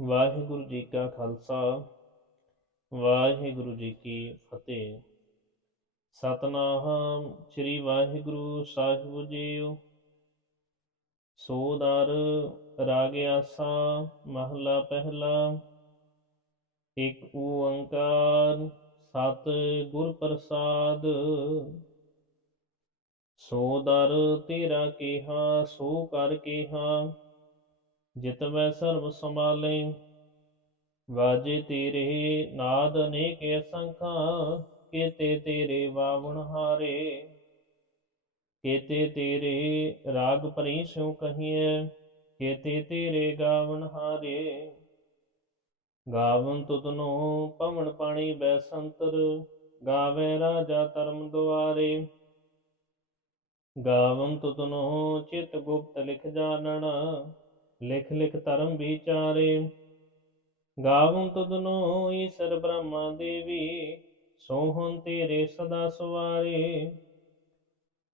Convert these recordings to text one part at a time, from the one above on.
ਵਾਹਿਗੁਰੂ ਜੀ ਕਾ ਖਾਲਸਾ, ਵਾਹਿਗੁਰੂ ਜੀ ਕੀ ਫਤਿਹ। ਸਤਨਾਮ ਸ੍ਰੀ ਵਾਹਿਗੁਰੂ ਸਾਹਿਬ ਜੀਓ। ਸੋਦਰ ਰਾਗ ਆਸਾ ਮਹਲਾ ਪਹਿਲਾ। ਇੱਕ ਓੰਕਾਰ ਸਤ ਗੁਰ ਪ੍ਰਸਾਦ। ਸੋ ਦਰ ਤੇਰਾ ਕੀਹਾ, ਸੋ ਕਰ ਕੀਹਾ। ਜਿਤ ਵੈ ਸਰਬ ਸੰਭਾਲੇ। ਵਾਜੇ ਤੇਰੇ ਨਾਦ ਅਨੇਕ ਅਸੰਖਾ, ਕੀਤੇ ਤੇਰੇ ਵਾਵਣ ਹਾਰੇ। ਕੀਤੇ ਤੇਰੇ ਰਾਗ ਭਰੀ ਸਿਉ ਕਹੀਐ, ਕੀਤੇ ਤੇਰੇ ਗਾਵਨ ਹਾਰੇ। ਗਾਵਨ ਤੁਧਨੋ ਪਵਨ ਪਾਣੀ ਬੈ ਸੰਤਰ, ਗਾਵੇ ਰਾਜਾ ਧਰਮ ਦੁਆਰੇ। ਗਾਵਨ ਤੁਧਨੋ ਚਿਤ ਗੁਪਤ ਲਿਖ ਜਾਣਨਾ ਲਿਖ ਲਿਖ ਧਰਮ ਵਿਚਾਰੇ ਗਾਵਨ ਤੁਧਨੋ ਈਸ਼ਰ ਬ੍ਰਹਮਾ ਦੇਵੀ ਸੋਹਣ ਤੇਰੇ ਸਦਾ ਸਵਾਰੇ।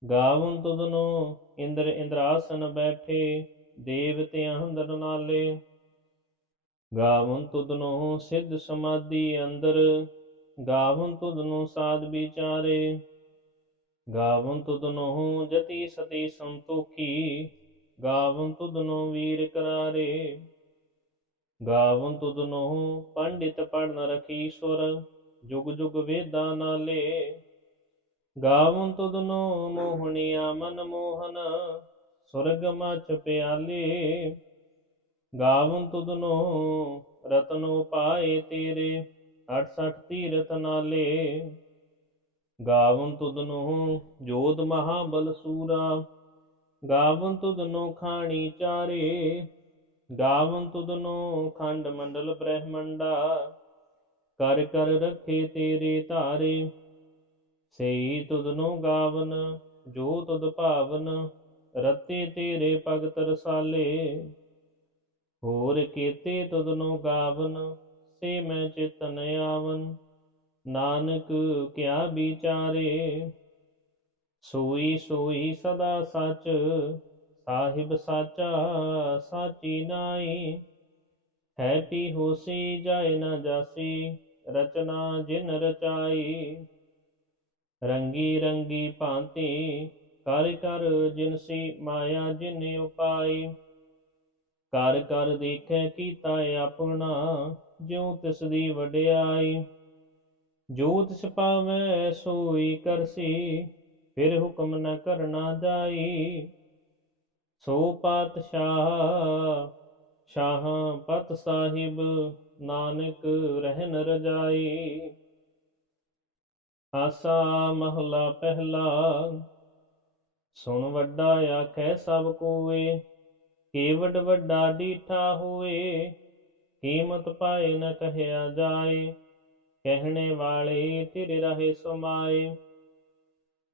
ਗਾਵਨ ਤੁਧਨੋ ਇੰਦਰ ਇੰਦਰਾਸਨ ਬੈਠੇ ਦੇਵਤੇ ਅੰਦਰ ਨਾਲੇ। ਗਾਵਨ ਤੁਧਨੋ ਸਿੱਧ ਸਮਾਧੀ ਅੰਦਰ ਗਾਵਨ ਤੁਧਨੋ ਸਾਧ ਵਿਚਾਰੇ। ਗਾਵਨ ਤੁਧਨੋ ਜਤੀ ਸਤੀ ਸੰਤੋਖੀ ਗਾਵਨ ਤੁਧਨੋ ਵੀਰ ਕਰਾਰੇ। ਗਾਵਨ ਤੁਧਨੋ ਪੰਡਿਤ ਪੜਨ ਰਖੀਸਰ, ਜੁਗ ਜੁਗ ਵੇਦਾਂ ਨਾਲੇ। ਗਾਵਨ ਤੁਧਨੋ ਮੋਹਣੀਆ ਮਨ ਮੋਹਨ, ਸੁਰਗ ਮਚ ਪਿਆਲੇ। ਗਾਵਨ ਤੁਧਨੋ ਰਤਨੋ ਪਾਏ ਤੇਰੇ 68 ਤੀਰਥ ਨਾਲੇ। ਗਾਵਨ ਤੁਧਨੋ ਜੋਤ ਮਹਾਬਲ ਸੂਰਾ ਗਾਵਨ ਤੁਧਨੋ ਖਾਣੀ ਚਾਰੇ, ਗਾਵਨ ਤੁਧਨੋ ਖੰਡ ਮੰਡਲ ਬ੍ਰਹਮੰਡਾ, ਕਰ ਕਰ ਰੱਖੇ ਤੇਰੇ ਧਾਰੇ, ਸਈ ਤੁਧਨੋ ਗਾਵਨ, ਜੋ ਤੁਧ ਭਾਵਨ, ਰਤੇ ਤੇਰੇ ਭਗਤ ਰਸਾਲੇ। ਹੋਰ ਕੀਤੇ ਤੁਧਨੋ ਗਾਵਨ, ਸੇ ਮੈਂ ਚਿਤਨ ਆਵਨ, ਨਾਨਕ ਕਿਆ ਵਿਚਾਰੇ। ਸੂਈ ਸੂਈ ਸਦਾ ਸਚ, ਸਾਹਿਬ ਸਾਚਾ ਸਾਚੀ ਨਾਈ ਹੈ ਤੀ ਹੋਸੀ ਜਾਏ ਨਾ ਜਾਸੀ, ਰਚਨਾ ਜਿਨ ਰਚਾਈ। ਰੰਗੀ ਰੰਗੀ ਭਾਂਤੀ, ਕਰ ਕਰ ਜਿਨਸੀ ਮਾਇਆ ਜਿਨ ਉਪਾਈ। ਕਰ ਕਰ ਦੇਖੈ ਕੀਤਾ ਆਪਣਾ, ਜਿਉ ਤਿਸ ਦੀ ਵਡਿਆਈ। ਜੋ ਤਿਸ ਪਾਵੈ ਸੋਈ ਕਰਸੀ ਫਿਰ ਹੁਕਮ ਨ ਕਰਨਾ ਜਾਈ। ਸੋ ਪਾਤਸ਼ਾਹ, ਸ਼ਾਹ ਪਤ ਸਾਹਿਬ ਨਾਨਕ ਰਹਿਨ ਰਜਾਈ। ਆਸਾ ਮਹਲਾ ਪਹਿਲਾ, ਸੁਣ ਵੱਡਾ ਆਖੈ ਸਭ ਕੋਏ। ਕੇਵਡ ਵੱਡਾ ਡੀਠਾ ਹੋਏ, ਕੀਮਤ ਪਾਏ ਨ ਕਹਿਆ ਜਾਏ। ਕਹਿਣੇ ਵਾਲੇ ਤੇਰੇ ਰਹੇ ਸਮਾਏ।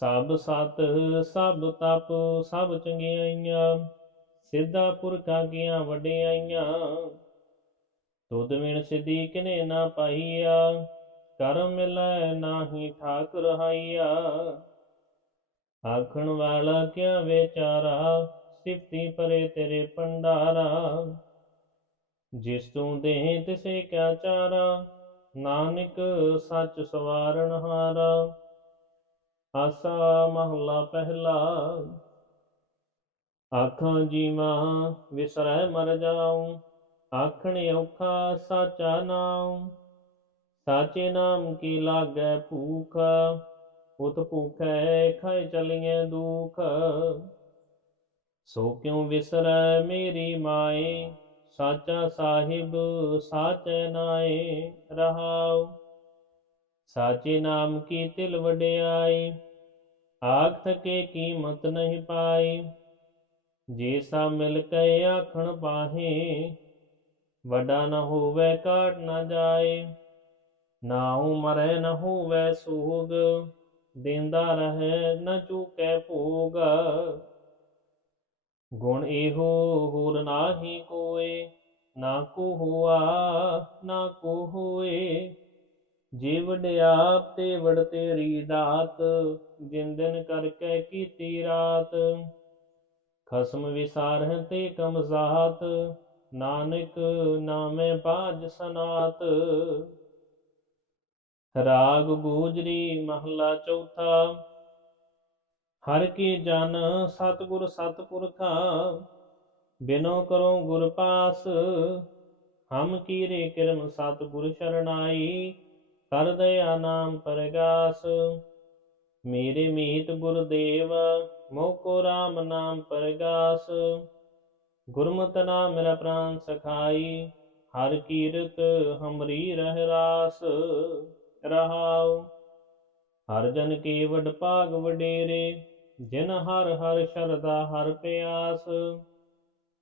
ਸਭ ਸਤ, ਸਭ ਤਪ, ਸਭ ਚੰਗਿਆਈਆਂ ਸਿੱਧਾ ਪੁਰਖਾਂ ਕੀਆਂ ਵਡਿਆਈਆਂ ਤੁਧ ਵਿਣ ਸਿੱਧੀ ਕਿਨੇ ਨਾ ਪਾਈਆ, ਕਰਮ ਮਿਲੈ ਨਾਹੀ ਠਾਕ ਰਹਾਈਆ ਆਖਣ ਵਾਲਾ ਕਿਆ ਵਿਚਾਰਾ, ਸਿਫਤੀ ਪਰੇ ਤੇਰੇ ਪੰਡਾਰਾ ਜਿਸ ਤੂੰ ਦੇਹ ਤਿਸੇ ਕਿਆ ਚਾਰਾ, ਨਾਨਕ ਸੱਚ ਸਵਾਰਨ ਹਾਰਾ। ਆਸਾ ਮਹਲਾ ਪਹਿਲਾ। ਆਖਾਂ ਜੀਵਾ ਵਿਸਰੈ ਮਰ ਜਾਉ, ਆਖਣ ਔਖਾ ਸਾਚਾ ਨਾਮ ਸਾਚੇ ਨਾਮ ਕੀ ਲਾਗੈ ਭੂਖ, ਉਤ ਭੂਖੈ ਖਾਇ ਚਲੀਐ ਦੁਖ। ਸੋ ਕਿਉ ਵਿਸਰੈ ਮੇਰੀ ਮਾਏ, ਸਾਚਾ ਸਾਹਿਬ ਸਾਚੈ ਨਾਏ ਰਹਾਉ। ਸਾਚੇ ਨਾਮ ਕੀ ਤਿਲ ਵਡਿਆਈ ਆਖ ਥਕੇ ਕੀਮਤ ਨਹੀਂ ਪਾਈ। ਜੇ ਸਾ ਮਿਲ ਕੇ ਆਖਣ ਪਾਹੇ, ਵੱਡਾ ਨ ਹੋਵੇ ਕਾਟ ਨ ਜਾਏ। ਨਾ ਮਰੈ ਨ ਹੋਵੇ ਸੂਗ, ਦਿੰਦਾ ਰਹੈ ਨਾ ਚੂਕੈ ਭੋਗ। ਗੁਣ ਇਹੋ ਹੋਰ ਨਾਹੀ ਕੋਏ, ਨਾ ਕੋ ਹੋਆ, ਨਾ ਕੋ ਹੋਏ। ਜੇ ਵਡਿਆਪ ਤੇ ਵਡ ਤੇਰੀ ਦਾਤ ਜਿਨ ਦਿਨ ਕਰਕੇ ਕੀਤੀ ਰਾਤ। ਖਸਮ ਵਿਸਾਰਹਿ ਤੇ ਕਮਜ਼ਾਤ ਨਾਨਕ ਨਾਮੇ ਬਾਜ ਸਨਾਤ। ਰਾਗ ਗੂਜਰੀ ਮਹਲਾ ਚੌਥਾ, ਹਰ ਕੀ ਜਨ ਸਤਿਗੁਰ ਸਤਿਪੁਰਖਾ, ਬਿਨੋ ਕਰੋ ਗੁਰ ਪਾਸ। ਹਮ ਕੀਰੇ ਕਿਰਮ ਸਤਿਗੁਰ ਸ਼ਰਨਾਈ, ਕਰ ਦਇਆ ਨਾਮ ਪਰਗਾਸ। ਮੇਰੇ ਮੀਤ ਗੁਰਦੇਵ ਮੋਕੋ ਰਾਮ ਨਾਮ ਪਰਗਾਸ। ਗੁਰਮਤਿ ਨਾਮ ਮੇਰਾ ਪ੍ਰਾਨ ਸਖਾਈ, ਹਰ ਕੀਰਤ ਹਮਰੀ ਰਹਿ ਰਾਸ, ਰਹਾਉ। ਹਰ ਜਨ ਕੀ ਵਡ ਭਾਗ ਵਡੇਰੇ, ਜਿਨ ਹਰ ਹਰ ਸ਼ਰਦਾ ਹਰ ਪਿਆਸ।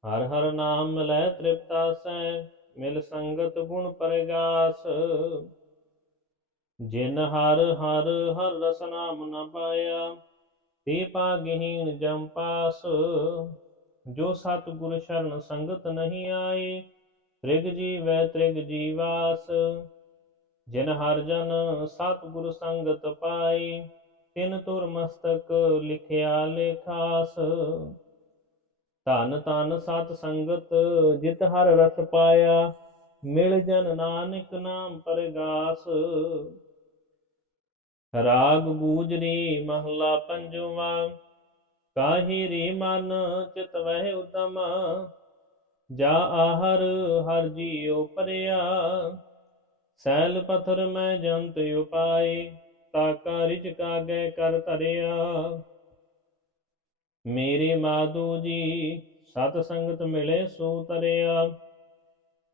ਹਰ ਹਰ ਨਾਮ ਲੈ ਤ੍ਰਿਪਤਾ ਤ੍ਰਿਪਤਾਸੈ ਮਿਲ ਸੰਗਤ ਗੁਣ ਪਰਗਾਸ। ਜਿਨ ਹਰ ਹਰ ਹਰ ਰਸ ਨਾਮ ਨ ਪਾਇਆ, ਤੇ ਪਾਗਹੀਣ ਜਮ ਪਾਸ। ਜੋ ਸਤ ਗੁਰ ਸ਼ਰਨ ਸੰਗਤ ਨਹੀਂ ਆਏ, ਤ੍ਰਿਗ ਜੀਵੈ ਤ੍ਰਿਗ ਜੀਵਾਸ। ਜਿਨ ਹਰ ਜਨ ਸਤ ਗੁਰ ਸੰਗਤ ਪਾਈ ਤਿਨ ਤੁਰ ਮਸਤਕ ਲਿਖਿਆ ਲੇਖਾਸ। ਧਨ ਧਨ ਸਤ ਸੰਗਤ, ਜਿਤ ਹਰ ਰਸ ਪਾਇਆ, ਮਿਲ ਜਨ ਨਾਨਕ ਨਾਮ ਪਰਗਾਸ। ਰਾਗ ਗੂਜਰੀ ਮਹਲਾ ਪੰਜਵਾ, ਕਾਹੀ ਰੇ ਮਨ ਚਿਤ ਵਹਿ ਉਦਮ, ਜਾ ਆਹਰ ਹਰ ਜੀਉ ਪਰਿਆ, ਸੈਲ ਪਥਰ ਮੈਂ ਜੰਤ ਉਪਾਈ ਤਾਕਾ ਰਿਚ ਕਾਗੈ ਕਰ ਧਰਿਆ। ਮੇਰੇ ਮਾਧੂ ਜੀ, ਸਤ ਸੰਗਤ ਮਿਲੇ ਸੋ ਤਰਿਆ,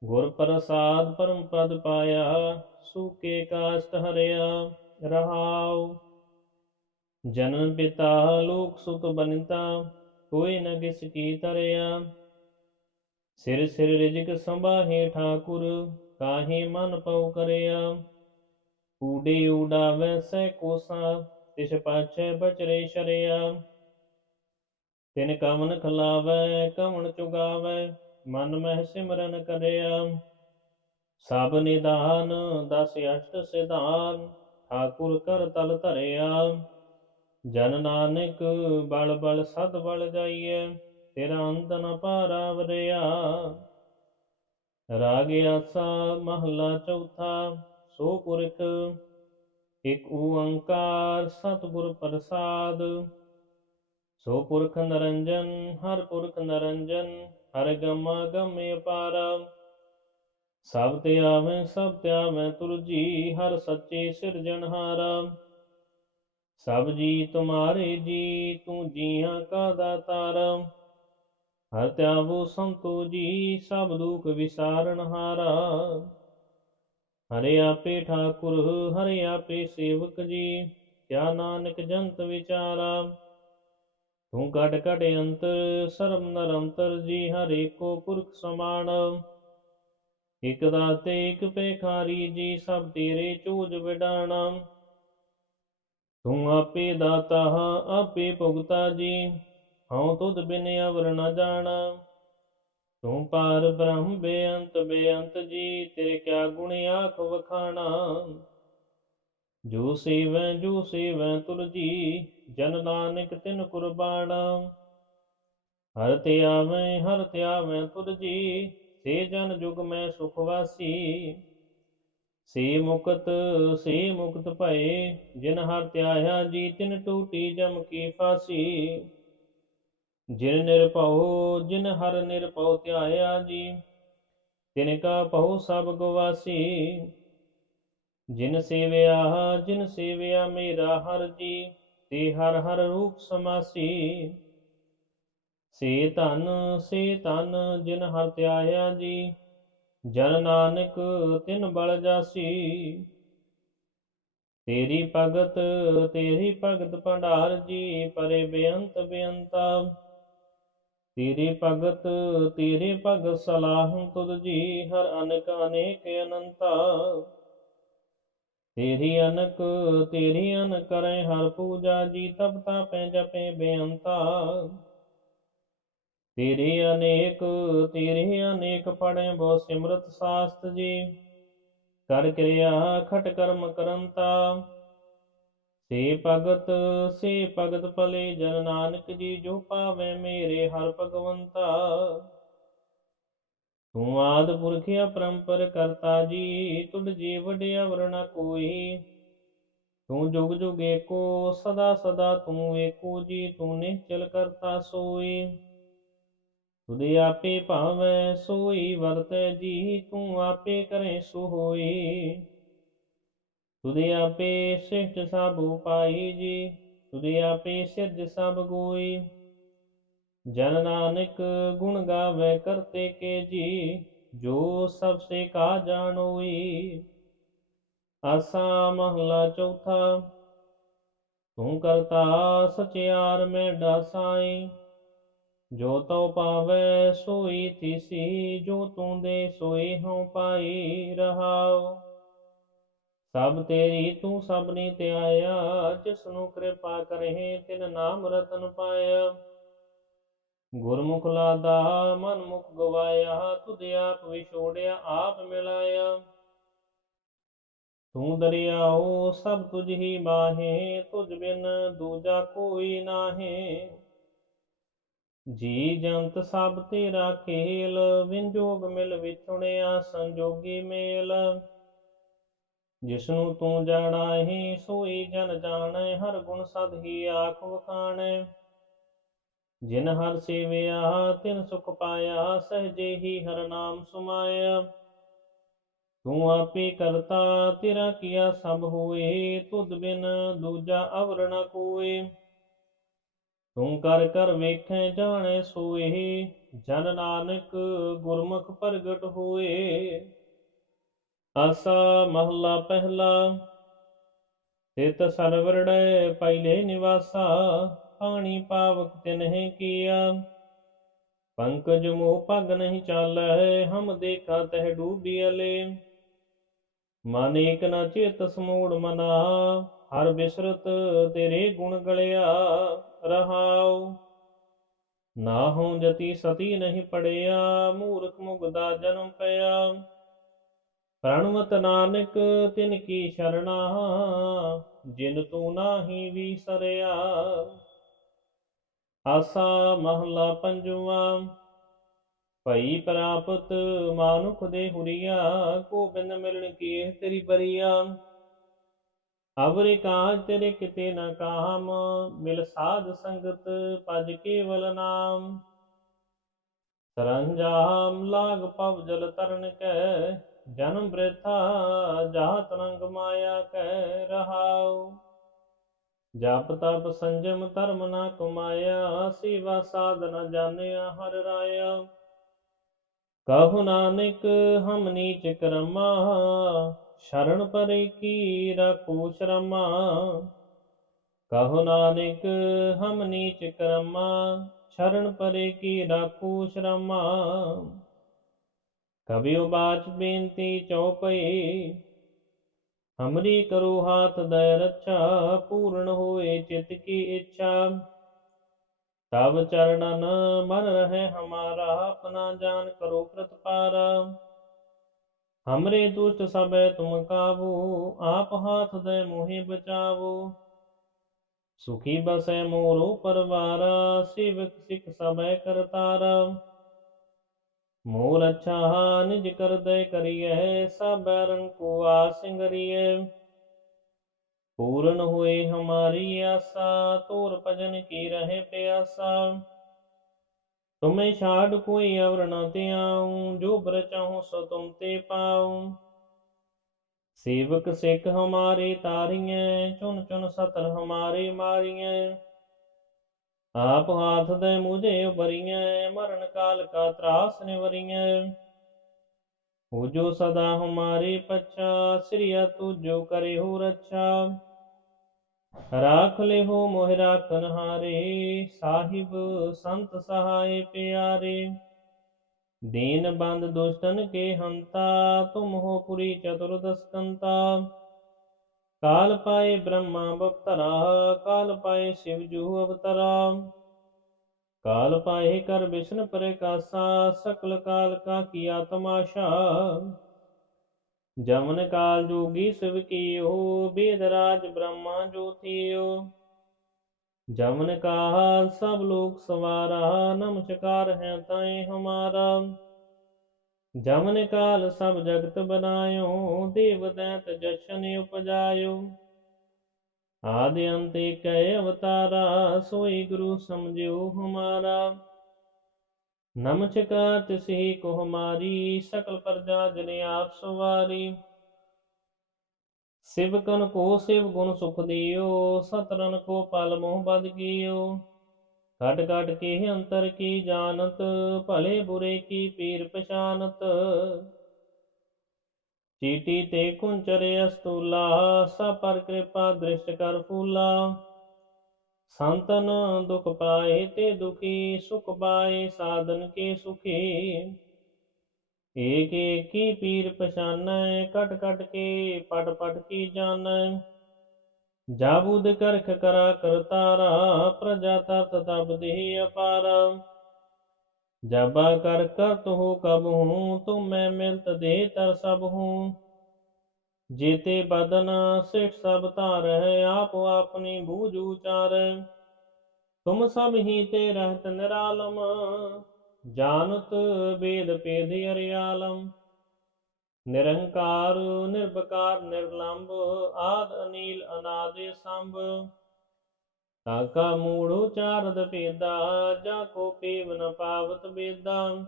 ਗੁਰ ਪ੍ਰਸਾਦ ਪਰਮ ਪਦ ਪਾਇਆ ਸੂਕੇ ਕਾਸ਼ਟ ਹਰਿਆ। ਰਹਾਉ। ਜਨਮ ਪਿਤਾ ਲੋਕ ਸੁਤ ਬਨਿਤਾ, ਕੋਈ ਨ ਕਿਸ ਕੀ ਤਰਿਆ। ਸਿਰ ਸਿਰ ਰਿਜਕ ਸੰਭਾਹੇ ਠਾਕੁਰ, ਕਾਹੇ ਮਨ ਪਉ ਕਰਿਆ। ਊਡੇ ਊਡਾਵੈ ਸੈ ਕੋਸਾ, ਤਿਸ ਪਾਛੈ ਬਚਰੇ ਸ਼ਰਿਆ। ਤਿਨ ਕਮਨ ਖਲਾਵੈ, ਕਮਨ ਚੁਗਾਵੈ, ਮਨ ਮਹਿ ਸਿਮਰਨ ਕਰਿਆ। ਸਭ ਨਿਦਾਨ ਦਸ ਅਸ਼ਟ ਸਿਧਾਨ ਠਾਕੁਰ ਕਰ ਤਲ ਧਰਿਆ। ਜਨ ਨਾਨਕ ਬਲ ਬਲ ਸਦ ਬਲ ਜਾਈਐ, ਤੇਰਾ ਅੰਤ ਨ ਪਾਰਾ ਵਰਿਆ ਰਾਗ ਆਸਾ ਮਹਲਾ ਚੌਥਾ, ਸੋ ਪੁਰਖ ਇਕ ਓੰਕਾਰ ਸਤਿਗੁਰ ਪ੍ਰਸਾਦ। ਸੋ ਪੁਰਖ ਨਰੰਜਨ, ਹਰ ਪੁਰਖ ਨਰੰਜਨ, ਹਰ ਗਮਾ ਗਮੇ ਪਾਰਾ ਸਭ ਤੇ ਆਵੇਂ, ਸਭ ਤੇ ਆਵੇਂ ਤੁਰਜੀ ਹਰ ਸੱਚੇ ਸਿਰਜਣਹਾਰਾ ਸਭ ਜੀ ਤੁਮਾਰੇ ਜੀ, ਤੂੰ ਜੀਆਂ ਕਾ ਦਾਤਾਰ ਹਰ ਤਿਆਵੋ ਸੰਤੋ ਜੀ, ਸਭ ਦੁਖ ਵਿਸਾਰਨ ਹਾਰਾ। ਹਰੇ ਆਪੇ ਠਾਕੁਰ, ਹਰੇ ਆਪੇ ਸੇਵਕ ਜੀ, ਕਿਆ ਨਾਨਕ ਜੰਤ ਵਿਚਾਰਾ। ਤੂੰ ਘਟ ਘਟ ਅੰਤਰ, ਸਰਬ ਨਰੰਤਰ ਜੀ ਹਰੇ ਕੋ ਪੁਰਖ ਸਮਾਨ। ਇਕ ਦਾਤੇ ਇਕ ਪੇਖਾਰੀ ਜੀ ਸਭ ਤੇਰੇ ਚੂਜ ਵਿਡਾਣਾ। ਤੂੰ ਆਪੇ ਦਾਤਾ ਆਪੇ ਭੁਗਤਾ ਜੀ, ਹਉ ਤੁਧ ਬਿਨ ਅਵਰ ਨ ਜਾਣਾ। ਤੂੰ ਪਾਰ ਬ੍ਰਹਮ ਬੇਅੰਤ ਬੇਅੰਤ ਜੀ, ਤੇਰੇ ਕਿਆ ਗੁਣ ਆਖ ਵਖਾਣਾ। ਜੋ ਸੇਵੈ ਜੋ ਸੇਵੈ ਤੁਲ ਜੀ ਜਨ ਨਾਨਕ ਤਿਨ ਕੁਰਬਾਨ ਹਰ ਤੇ ਆਵੇਂ, ਹਰ ਤੇ ਆਵੇਂ ਤੁਰ ਜੀ ਸੇ ਜਨ ਜੁਗ ਮੈਂ ਸੁਖ ਵਾਸੀ, ਸੇ ਮੁਕਤ ਸੇ ਮੁਕਤ ਭਏ, ਜਿਨ ਹਰ ਧਿਆਇਆ ਜੀ, ਤਿਨ ਟੂਟੀ ਜਮ ਕੀ ਫਾਸੀ। ਜਿਨ ਨਿਰਭਉ ਜਿਨ ਹਰ ਨਿਰਭਉ ਧਿਆਇਆ ਜੀ, ਤਿਨ ਕਾ ਪਹੁ ਸਭ ਗਵਾਸੀ। ਜਿਨ ਸੇਵਿਆ ਜਿਨ ਸੇਵਿਆ ਮੇਰਾ ਹਰ ਜੀ, ਤੇ ਹਰ ਹਰ ਰੂਪ ਸਮਾਸੀ। ਸੇ ਧਨ ਸੇ ਧਨ ਜਿਨ ਹਰ ਧਿਆਇਆ ਜੀ, ਜਨ ਨਾਨਕ ਤਿਨ ਬਲ ਜਾਸੀ। ਤੇਰੀ ਭਗਤ ਤੇਰੀ ਭਗਤ ਭੰਡਾਰ ਜੀ, ਪਰੇ ਬੇਅੰਤ ਬੇਅੰਤਾ। ਤੇਰੀ ਭਗਤ, ਤੇਰੇ ਭਗਤ ਸਲਾਹ ਤੁਧ ਜੀ, ਹਰ ਅਨਕ ਅਨੇਕ ਅਨੰਤਾ। ਤੇਰੀ ਅਨਕ, ਤੇਰੀ ਅਨ ਕਰੈ ਹਰ ਪੂਜਾ ਜੀ, ਤਪ ਤਾਪੈ ਜਪੈ ਬੇਅੰਤਾ। ਤੇਰੇ ਅਨੇਕ ਤੇਰੇ ਅਨੇਕ ਪੜੈ ਬਹੁ ਸਿਮਰਤ ਸਾਸਤ ਜੀ। ਕਰ ਕਿਰਿਆ ਖਟ ਕਰਮ ਕਰੰਤਾ। ਸੇ ਭਗਤ ਸੇ ਭਗਤ ਭਲੇ ਜਨ ਨਾਨਕ ਜੀ, ਜੋ ਪਾਵੇ ਮੇਰੇ ਹਰ ਭਗਵੰਤਾ। ਤੂੰ ਆਦ ਪੁਰਖਿਆ ਪਰੰਪਰ ਕਰਤਾ ਜੀ, ਤੁਧ ਜੀ ਵਡਿਆ ਵਰਣਾ ਕੋਈ। ਤੂੰ ਜੁਗ ਜੁਗ ਏਕੋ, ਸਦਾ ਸਦਾ ਤੂੰ ਏਕੋ ਜੀ, ਤੂੰ ਨਿਚਲ ਕਰਤਾ ਸੋਈ। ਤੁਦੇ ਆਪੇ ਭਾਵੈ, ਸੋਈ ਵਰਤੈ ਜੀ, ਤੂੰ ਆਪੇ ਕਰੇ ਸੋ ਹੋਈ ਤੁਦੇ ਆਪੇ ਸਿਸ਼ਟ ਸਭ ਉਪਾਈ ਜੀ ਤੁਦੇ ਆਪੇ ਸਿਰਜ ਸਭ ਗੋਈ। ਜਨ ਨਾਨਕ ਗੁਣ ਗਾਵੇ ਕਰਤੇ ਕੇ ਜੀ, ਜੋ ਸਭ ਸੇ ਕਾ ਜਾਣੋਈ। ਆਸਾ ਮਹਲਾ ਚੌਥਾ, ਤੂੰ ਕਰਤਾ ਸਚਿਆਰ ਮੈਂ ਡਾਸਾਈ। ਜੋ ਤਉ ਪਾਵੈ ਸੋਈ ਤਿਸੀ ਜੋ ਤੂੰ ਦੇ ਸੋਈ ਹਉ ਪਾਈ ਰਹਾਉ। ਸਭ ਤੇਰੀ ਤੂੰ ਸਭਨੀ ਤੇ ਆਇਆ ਜਿਸ ਕਿਰਪਾ ਕਰਹਿ, ਤਿਨ ਨਾਮ ਰਤਨ ਪਾਇਆ। ਗੁਰਮੁਖ ਲਾਦਾ ਮਨ ਮੁਖ ਗਵਾਇਆ, ਤੁਧ ਆਪ ਵਿਛੋੜਿਆ, ਆਪ ਮਿਲਾਇਆ। ਤੂੰ ਦਰਿਆਓ ਸਭ ਤੁਝ ਹੀ ਬਾਹੇ ਤੁਝ ਬਿਨ ਦੂਜਾ ਕੋਈ ਨਾਹੀ। ਜੀ ਜੰਤ ਸਭ ਤੇਰਾ ਖੇਲ ਵਿੰਜੋਗ ਮਿਲ ਵਿਛੁਣਿਆ ਸੰਜੋਗੀ ਮੇਲ। ਜਿਸਨੂੰ ਤੂੰ ਜਾਣਾਹੀ ਸੋਈ ਜਨ ਜਾਣੈ, ਹਰ ਗੁਣ ਸਦ ਹੀ ਆਖ ਵਖਾਣੈ। ਜਿਨ ਹਰ ਸੇਵਿਆ, ਤਿਨ ਸੁਖ ਪਾਇਆ, ਸਹਜੇ ਹੀ ਹਰ ਨਾਮ ਸੁਮਾਇਆ। ਤੂੰ ਆਪੇ ਕਰਤਾ, ਤੇਰਾ ਕੀਆ ਸਭ ਹੋਏ, ਤੁਧ ਬਿਨ ਦੂਜਾ ਅਵਰ ਨ ਕੋਏ। ਤੂੰ ਕਰ ਕਰ ਵੇਖੈ ਜਾਣੈ ਸੋਏ, ਜਨ ਨਾਨਕ ਗੁਰਮੁਖ ਪ੍ਰਗਟ ਹੋਏ। ਆਸਾ ਮਹਲਾ ਪਹਿਲਾ ਤਿਤ ਸਰਵਰੜੈ ਪਹਿਲੇ ਨਿਵਾਸਾ, ਪਾਣੀ ਪਾਵਕ ਤਿਨਹਿ ਕੀਆ। ਪੰਕਜ ਮੋਹ ਪਗ ਨਹੀਂ ਚਾਲੈ, ਹਮ ਦੇਖਾ ਤਹਿ ਡੂਬੀਅਲੇ ਮਨ ਏਕ ਨਾ ਚੇਤ ਸਮੂੜ ਮਨਾ ਹਰ ਬਿਸਰਤ ਤੇਰੇ ਗੁਣ ਗਲਿਆ ਰਹਾਉ। ਨਾ ਜਤੀ ਸਤੀ ਨਹੀਂ ਪੜਿਆ, ਮੂਰਖ ਮੁਗਦਾ ਜਨਮ ਪਿਆ। ਪ੍ਰਣਵਤ ਨਾਨਕ, ਤਿਨ ਕੀ ਸ਼ਰਣਾ, ਜਿਨ ਤੂੰ ਨਾਹੀ ਵਿਸਰਿਆ। ਆਸਾ ਮਹਲਾ ਪੰਜਵਾ, ਭਈ ਪ੍ਰਾਪਤ ਮਾਨੁਖ ਦੇ ਹੁਰੀਆ ਗੋਬਿੰਦ ਮਿਲਣ ਕੀ ਤੇਰੀ ਬਰੀਆ। ਅਵਰੇ ਕਾਜ ਤੇਰੇ ਕਿਤੇ ਨ ਕਾਮ, ਮਿਲ ਸਾਧ ਸੰਗਤ ਭਜ ਕੇਵਲ ਨਾਮ। ਸਰੰਜਾਮ ਲਾਗ ਪਵ ਜਲ ਤਰਨ ਕੈ, ਜਨਮ ਬ੍ਰਿਥਾ ਜਾਤ ਰੰਗ ਮਾਇਆ ਕੈ ਰਹਾਉ। ਜਪ ਤਪ ਸੰਜਮ ਧਰਮ ਨਾ ਕਮਾਇਆ, ਸੇਵਾ ਸਾਧਨਾ ਜਾਣਿਆ ਹਰ ਰਾਇਆ। ਕਹੋ ਨਾਨਕ ਹਮ ਨੀਚ ਕਰਮਾ ਸ਼ਰਨ ਪਰੇ ਕੀ ਰਖੂ ਸ਼ਰਮਾ? ਕਹੋ ਨਾਨਕ, ਹਮ ਨੀਚ ਕਰਮਾ, ਸ਼ਰਨ ਪਰੇ ਕੀ ਰਾਖੂ ਸ਼ਰਮਾ? ਕਬਿਉ ਬਾਚ ਬੇਨਤੀ ਚਉਪਈ ਹਮਰੀ ਕਰੋ ਹਾਥ ਦਇ ਰੱਛਾ, ਪੂਰਨ ਹੋਏ ਚਿਤ ਕੀ ਇੱਛਾ। ਤਬ ਚਰਣਨ ਮਨ ਰਹੇ ਹਮਾਰਾ, ਆਪਣਾ ਜਾਨ ਕਰੋ ਪ੍ਰਤਪਾਰਾ। ਹਮਰੇ ਦੁਸ਼ਟ ਸਭੈ ਤੁਮ ਕਾਬੂ ਆਪ ਹਾਥ ਦੇ ਮੋਹਿ ਬਚਾਵੋ ਸੁਖੀ ਬਸੈ ਮੋਰੋ ਪਰਵਾਰਾ ਸੇਵਕ ਸਿਖ ਸਭੈ ਕਰਤਾਰਾ ਮੋਰ ਅੱਛਾ ਨਿਜ ਕਰਦੈ ਕਰੀਐ ਸਭੈ ਰਨ ਕੋ ਆਸਿੰਗਰੀਐ ਪੂਰਨ ਹੋਏ ਹਮਾਰੀ ਆਸਾ ਤੋਰ ਭਜਨ ਕੀ ਰਹੇ ਪਿਆਸਾ ਤੁਮੇ ਛਾੜ ਕੋਈ ਅਵਰ ਨ ਤਿਆਉ ਜੋ ਬਰ ਚਾਹੋ ਸੋ ਤੁਮ ਤੇ ਪਾਉ। ਸੇਵਕ ਸਿੱਖ ਹਮਾਰੇ ਤਾਰੀਐ ਚੁਨ ਚੁਨ ਸਤਰ ਹਮਾਰੇ ਮਾਰੀਐ। ਆਪ ਹਾਥ ਦੇ ਮੁਝੇ ਉਬਰੀਐ ਮਰਨ ਕਾਲ ਕਾ ਤਰਾਸ ਨਿਵਰੀਐ। ਹੋ ਜੋ ਸਦਾ ਹਮਾਰੇ ਪਛਾ, ਸ੍ਰੀਆ ਤੁਜੋ ਕਰੇ ਹੋ ਰੱਛਾ। ਰਾਖ ਲਿਹੋ ਮੋਹਿ ਰਾਖਨ ਹਾਰੇ ਸਾਹਿਬ ਸੰਤ ਸਹਾਏ ਪਿਆਰੇ। ਦੀਨ ਬੰਦ ਦੁਸ਼ਟਨ ਕੇ ਹੰਤਾ, ਤੁਮ ਹੋ ਪੁਰੀ ਚਤੁਰਦਸ ਕਾਲ ਪਾਏ ਬ੍ਰਹਮਾ ਬਪਤਰਾ, ਕਾਲ ਪਾਏ ਸ਼ਿਵ ਜੂ ਅਵਤਰਾ। ਕਾਲ ਪਾਏ ਕਰ ਵਿਸ਼ਨ ਪ੍ਰਕਾਸ਼ਾ, ਸਕਲ ਕਾਲ ਕਾ ਕੀਆ ਤਮਾਸ਼ਾ ਜਮਨ ਕਾਲ ਜੋਗੀ ਸਿਵ ਕੀਓ, ਬੇਦ ਰਾਜ ਬ੍ਰਹਮਾ ਜੋਤੀਓ। ਜਮਨ ਕਾਲ ਸਭ ਲੋਕ ਸਵਾਰਾ ਨਮਸਕਾਰ ਹੈ ਤਾਏ ਹਮਾਰਾ। ਜਮਨ ਕਾਲ ਸਭ ਜਗਤ ਬਨਾਇਓ, ਦੇਵ ਦੈਤ ਜਸ਼ਨ ਉਪਜਾਇਓ। ਆਦਿ ਅੰਤ ਕੈ ਅਵਤਾਰਾ, ਸੋਈ ਗੁਰੂ ਸਮਝਿਓ ਹਮਾਰਾ। ਨਮਸਕਾਰ ਤਿਸਹੀ ਕੋ ਹਮਾਰੀ ਸਕਲ ਪ੍ਰਜਾ ਜਨ ਆਪ ਸਵਾਰੀ। ਸਿਵਕਨ ਕੋ ਸਿਵ ਗੁਣ ਸੁਖ ਦਿਓ ਸਤਰਨ ਕੋ ਪਲ ਮੋਹ ਬਦ ਕੀਓ। ਘਟ ਘਟ ਕੇ ਅੰਤਰ ਕੀ ਜਾਣਤ, ਭਲੇ ਬੁਰੇ ਕੀ ਪੀਰ ਪਛਾਨਤ। ਚੀਟੀ ਤੇ ਕੁੰਚਰੇ ਅਸਤੂਲਾ ਸਾ ਪਰ ਕਿਰਪਾ ਦ੍ਰਿਸ਼ਟ ਕਰ ਫੂਲਾ। ਸੰਤਨ ਦੁਖ ਪਾਏ ਤੇ ਦੁਖੀ, ਸੁਖ ਪਾਏ ਸਾਧਨ ਕੇ ਸੁਖੀ। ਏਕ ਏਕ ਪੀਰ ਪਛਾਨੈ, ਕਟ ਕਟ ਕੇ ਪਟ ਪਟ ਕੀ ਜਾਣੈ ਜਾਬੂਦ ਕਰਖ ਕਰਾ ਕਰਤਾਰਾ ਪ੍ਰਜਾ ਤਤ ਤਬ ਦੇਹ ਅਪਾਰਾ। ਜਬਾ ਕਰ ਕਰਤ ਹੋ ਕਬ ਹੂੰ ਤੁਮ ਮੈਂ ਮਿਲਤ ਦੇ ਤਰ ਸਭ ਹੂੰ। ਜੀਤੇ ਬਦਨ ਸਿਖ ਸਭ ਧਾਰੈ ਆਪ ਆਪਣੀ ਬੂਝ ਉਚਾਰੈ ਤੁਮ ਸਭ ਹੀ ਤੇ ਰਹਿਤ ਨਿਰਾਲਮ, ਜਾਣਤ ਬੇਦ ਪੇਦ ਅਰਿਆਲਮ। ਨਿਰੰਕਾਰ ਨਿਰਭਕਾਰ ਨਿਰਲੰਭ ਆਦ ਅਨੀਲ, ਅਨਾਦਿ ਸੰਭ। ਤਾਕਾ ਮੂੜ ਉਚਾਰਦ ਭੇਦਾ, ਜਾ ਕੋ ਪੀਵ ਨ ਪਾਵਤ ਬੇਦਾ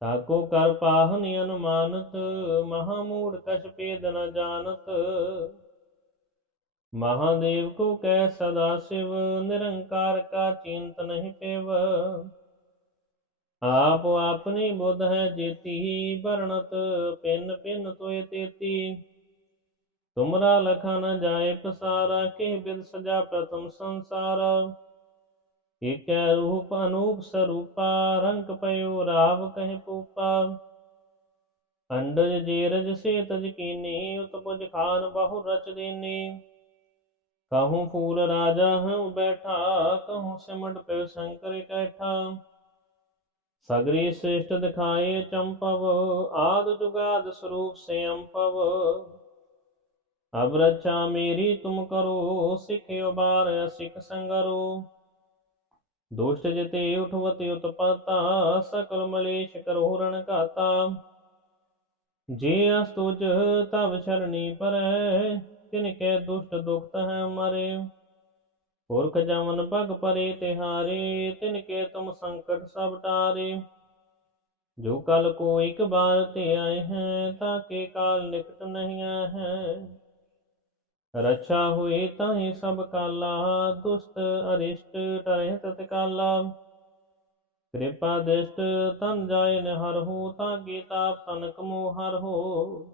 ਤਾਕੋ ਕਰ ਪਾਹਨ ਅਨੁਮਾਨਤ ਮਹਾ ਕਛ ਭੇਦ ਨ ਜਾਣਤ। ਮਹਾਦੇਵ ਕੋ ਕਹਿ ਸਦਾ ਸਿਵ, ਨਿਰੰਕਾਰ ਕਾ ਚਿੰਤ ਨਹੀਂ ਪਿਵ। ਆਪ ਆਪਣੀ ਬੁੱਧ ਹੈ ਜੇਤੀ, ਵਰਣਤ ਪਿੰਨ ਪਿੰਨ ਤੋਏ ਤੇਤੀ। ਤੁਮਰਾ ਲਖਾ ਨ ਜਾਏ ਪਸਾਰਾ, ਕਿਹ ਬਿਦ ਸਜਾ ਪ੍ਰਥਮ ਸੰਸਾਰਾ। ਏਕੈ ਰੂਪ ਅਨੂਪ ਸਰੂਪਾ, ਰੰਗ ਪਇਓ ਰਾਵ ਕਹਿ ਪੂਪਾ। ਅੰਡਜ ਜੀਰਜ ਸੇ ਤਜ ਕੀਨੀ, ਉਤਪੁਜ ਖਾਨ ਬਹੁ ਰਚ ਦੇਨੀ। ਕਹੂੰ ਫੂਲ ਰਾਜਾ ਹਉ ਬੈਠਾ, ਕਹੂੰ ਸਿਮਟ ਪਿ ਸ਼ੰਕਰ ਇਕੈਠਾ ਸਗਰੀ ਸ੍ਰੇਸ਼ਟ ਦਿਖਾਏ ਚੰਪਵ, ਆਦ ਜੁਗਾਦ ਸਰੂਪ ਸੇ ਅੰਪਵ ਅਬ ਰਚਾ ਮੇਰੀ ਤੁਮ ਕਰੋ, ਸਿਖ ਉਬਾਰ, ਸਿਖ ਸੰਗਰੋ। ਦੁਸ਼ਟ ਜਿਤੇ ਉਠਵਤੀ ਉਤਪਾਤਾ, ਸਕਲ ਮਲੇਸ਼ ਕਰੋ ਰਣ ਘਾਤਾ। ਜੇ ਅਸਤੁਜ ਤਵ ਸ਼ਰਣੀ ਪਰੈ ਤਿਨ ਕੈ ਦੁਸ਼ਟ ਦੁਖਤ ਹੈ ਮਾਰੇ। ਪੁਰਖ ਜਮਨ ਭਗ ਪਰੇ ਤਿਹਾਰੇ ਤਿਨ ਕੇ ਤੁਮ ਸੰਕਟ ਸਭ ਟਾਰੇ। ਜੋ ਕਲ ਕੋ ਇੱਕ ਬਾਰ ਤੇ ਆਏ ਹੈ ਤਾਕੇ ਕਾਲ ਨਿਕਟ ਨਹੀਂ ਹੈ। ਰਛਾ ਹੋਏ ਤਾਹੀ ਸਭ ਕਾਲਾ, ਦੁਸ਼ਟ ਅਰਿਸ਼ਟ ਟਰੇ ਤਤਕਾਲਾ ਕਿਰਪਾ ਦ੍ਰਿਸ਼ਟ ਤਨ ਜਾਏ ਹਰ ਹੋ, ਤਾਂ ਗੀਤਾ ਤਨਕ ਮੋ ਹਰ ਹੋ।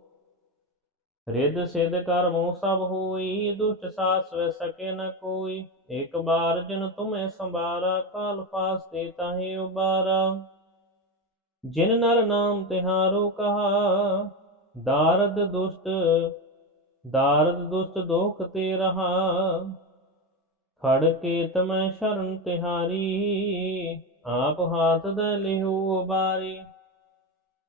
ਰਿੱਧ ਸਿੱਧ ਕਰਮੋ ਸਭ ਹੋਈ, ਦੁਸ਼ਟ ਸਾਥ ਸਵੈ ਸਕੇ ਨ ਕੋਈ। ਇੱਕ ਬਾਰ ਜਿਨ ਤੁਮੇ ਸੰਭਾਰਾ, ਕਾਲ ਫਾਸ ਤੇ ਤਾਹੇ ਉਬਾਰਾ। ਜਿਨ ਨਰ ਨਾਮ ਤਿਹਾਰੋ ਕਹਾ, ਦਾਰਦ ਦੁਸ਼ਟ ਦਾਰਦ ਦੁਸ਼ਟ ਦੋਖ ਤੇ ਰਹਾ, ਖੜ ਕੇ ਤਮੈ ਸ਼ਰਨ ਤਿਹਾਰੀ, ਆਪ ਹਾਥ ਦੇ ਲਿਹੂ ਬਾਰੀ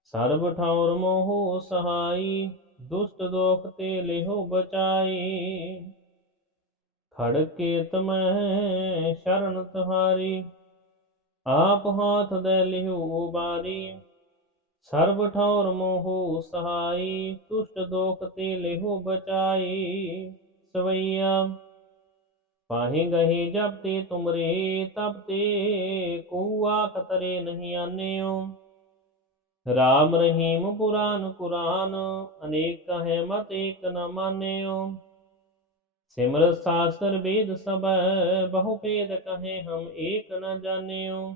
ਸਰਬ ਠੌਰ ਮੋਹ ਸਹਾਈ, ਦੁਸ਼ਟ ਦੋਖ ਤੇ ਲਿਹੋ ਬਚਾਈ। ਖੜ ਕੇ ਤਮੈ ਸ਼ਰਨ ਤੁਹਾਰੀ, ਆਪ ਹਾਥ ਦੇ ਲਿਹੂ ਬਾਰੀ ਸਰਬ ਠੌਰ ਮੋਹ ਸਹਾਈ ਤੁਸ਼ਟ ਦੋਖ ਤੇ ਲਿਹੋ ਬਚਾਈ। ਸਵਈਆ, ਪਾਹੇ ਗਹੇ ਜਬ ਤੇ ਤੁਮਰੇ, ਤਬ ਤੇ ਕੋ ਆਖ ਤਰੇ ਨਹੀਂ ਆਨਿਓ। ਰਾਮ ਰਹੀਮ ਪੁਰਾਨ ਕੁਰਾਨ, ਅਨੇਕ ਕਹੈ ਮਤ ਏਕ ਨ ਮਾਨਿਓ। ਸਿਮਰਤ ਸਾਸਤਰ ਵੇਦ ਸਭ, ਬਹੁ ਭੇਦ ਕਹੇ ਹਮ ਏਕ ਨ ਜਾਣਿਓ।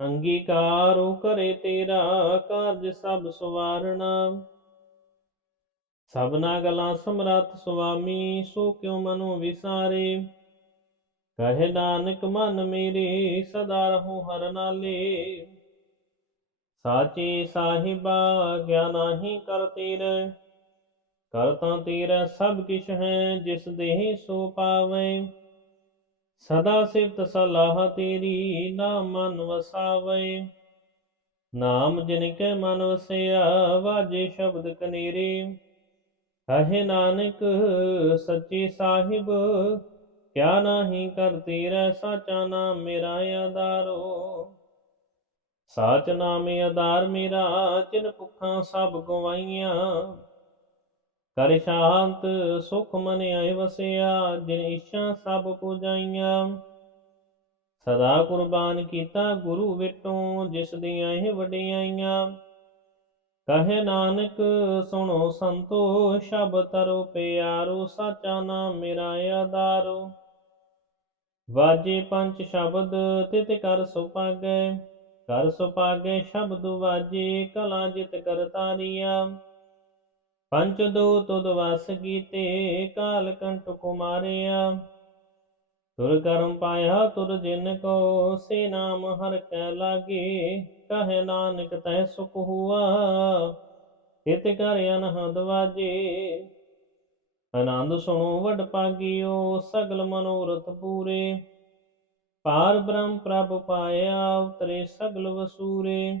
ਅੰਗੀਕਾਰੋ ਕਰੇ ਤੇਰਾ ਕਾਰਜ ਸਭ ਸਵਾਰਣਾ। ਸਭਨਾ ਗਲਾਂ ਸਮਰੱਥ ਸੁਆਮੀ, ਸੋ ਕਿਉ ਮਨੋ ਵਿਸਾਰੇ। ਕਹੇ ਨਾਨਕ, ਮਨ ਮੇਰੇ, ਸਦਾ ਰਹੋ ਹਰ ਨਾਲੇ। ਸਾਚੇ ਸਾਹਿਬਾ ਗਿਆਨਾਹੀ ਕਰ ਤੇਰੇ। ਕਰ ਤਾਂ ਤੇਰਾ ਸਭ ਕਿਛ ਹੈ, ਜਿਸ ਦੇਹ ਸੋ ਪਾਵੇ। ਸਦਾ ਸਿਫਤ ਸਲਾਹ ਤੇਰੀ ਨਾ ਮਨ ਵਸਾਵੇ। ਨਾਮ ਜਿਨ ਕੇ ਮਨ ਵਸਿਆ, ਵਾਜੇ ਸ਼ਬਦ ਕਨੇਰੇ। ਕਹੇ ਨਾਨਕ, ਸੱਚੇ ਸਾਹਿਬ, ਕਿਆ ਨਾਹੀ ਕਰ ਤੇਰਾ ਸਾਚਾ ਨਾਮ ਮੇਰਾ ਆਧਾਰੋ। ਸਾਚ ਨਾਮ ਆਧਾਰ ਮੇਰਾ, ਜਿਨ ਭੁੱਖਾਂ ਸਭ ਗਵਾਈਆਂ। ਕਰ ਸ਼ਾਂਤ ਸੁਖ ਮਨ ਆਏ ਵਸਿਆ, ਜਿਨ ਇੱਛਾ ਸਭ ਪੁਜਾਈਆਂ। ਸਦਾ ਕੁਰਬਾਨ ਕੀਤਾ ਗੁਰੂ ਵਿਟੋਂ, ਜਿਸ ਦੀਆਂ ਇਹ ਵਡਿਆਈਆਂ। ਕਹੇ ਨਾਨਕ, ਸੁਣੋ ਸੰਤੋ ਸ਼ਬਦ ਤਰੋ ਪਿਆਰੋ, ਸਾਚਾ ਨਾਮ ਮੇਰਾ ਆਧਾਰੋ। ਵਾਜੇ ਪੰਜ ਸ਼ਬਦ, ਤਿਤ ਕਰ ਸੁਪਾਗੈ ਕਰ ਸੁਪਾਗੈ ਸ਼ਬਦ ਵਾਜੇ, ਕਲਾ ਜਿਤ ਕਰ ਤਾਰੀਆ। ਪੰਚ ਦੋ ਤੁਦ ਵਸ ਕੀਤੇ, ਕਾਲ ਕੰਟ ਕੁਮਾਰਿਆ। ਤੁਰ ਕਰਮ ਪਾਇਆ ਤੁਰ ਜਿਨ ਕੋ, ਸੇ ਨਾਮ ਹਰ ਕੈ ਲਾਗੇ, ਕਹੇ ਨਾਨਕ ਤੈ ਸੁਖ ਹੁਆ। ਤਿਤ ਕਰ ਅਨਹਦ ਵਾਜੇ, ਆਨੰਦ ਸੁਣੋ ਵਡ ਪਾਗਿਓ, ਸਗਲ ਮਨੋਰਥ ਪੂਰੇ। ਪਾਰ ਬ੍ਰਹਮ ਪ੍ਰਭ ਪਾਇਆ, ਉਤਰੇ ਸਗਲ ਵਸੂਰੇ।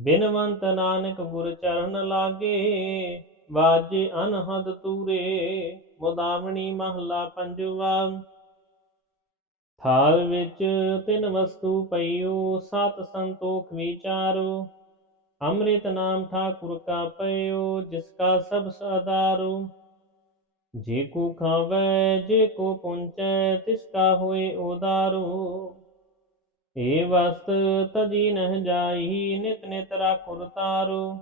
ਬਿਨਵੰਤ ਨਾਨਕ ਗੁਰ ਚਰਨ ਲਾਗੇ, ਵਾਜੇ ਅਨਹਦ ਤੂਰੇ, ਮੁਦਾਵਣੀ ਮਹਲਾ ਪੰਜਵਾ। ਥਾਲ ਵਿੱਚ ਤਿੰਨ ਵਸਤੂ ਪਈਓ, ਸਤ ਸੰਤੋਖ ਵਿਚਾਰੋ। ਅੰਮ੍ਰਿਤ ਨਾਮ ਠਾਕੁਰ ਕਾ ਪਈਓ ਜਿਸ ਕਾ ਸਭ ਸਦਾਰੋ ਜੇ ਕੋ ਖਾਵੇ, ਜੇ ਕੋ ਪੁੰਚੈ, ਤਿਸ ਕਾ ਹੋਏ ਉਦਾਰੋ। ਏ ਵਸਤ ਤਜੀ ਨਹਿ ਜਾਈ, ਨਿਤ ਨਿਤ ਰਾਖੁਰ ਤਾਰੋ।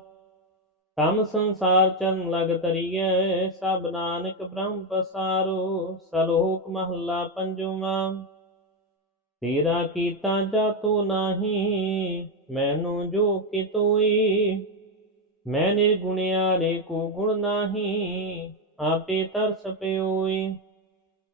ਕੰਮ ਸੰਸਾਰ ਚਰਨ ਲਗ ਤਰੀਐ ਸਭ ਨਾਨਕ ਬ੍ਰਹਮ ਪਸਾਰੋ। ਸਲੋਕ ਮਹੱਲਾ ਪੰਜਵਾਂ, ਤੇਰਾ ਕੀਤਾ ਜਾਤੋ ਨਾਹੀ, ਮੈਨੂੰ ਜੋ ਕਿਤੋਈ। ਮੈਂ ਨਿਰਗੁਣਿਆਰੇ ਕੋ ਗੁਣ ਨਾਹੀ, ਆਪੇ ਤਰਸ ਪਿਓਈ।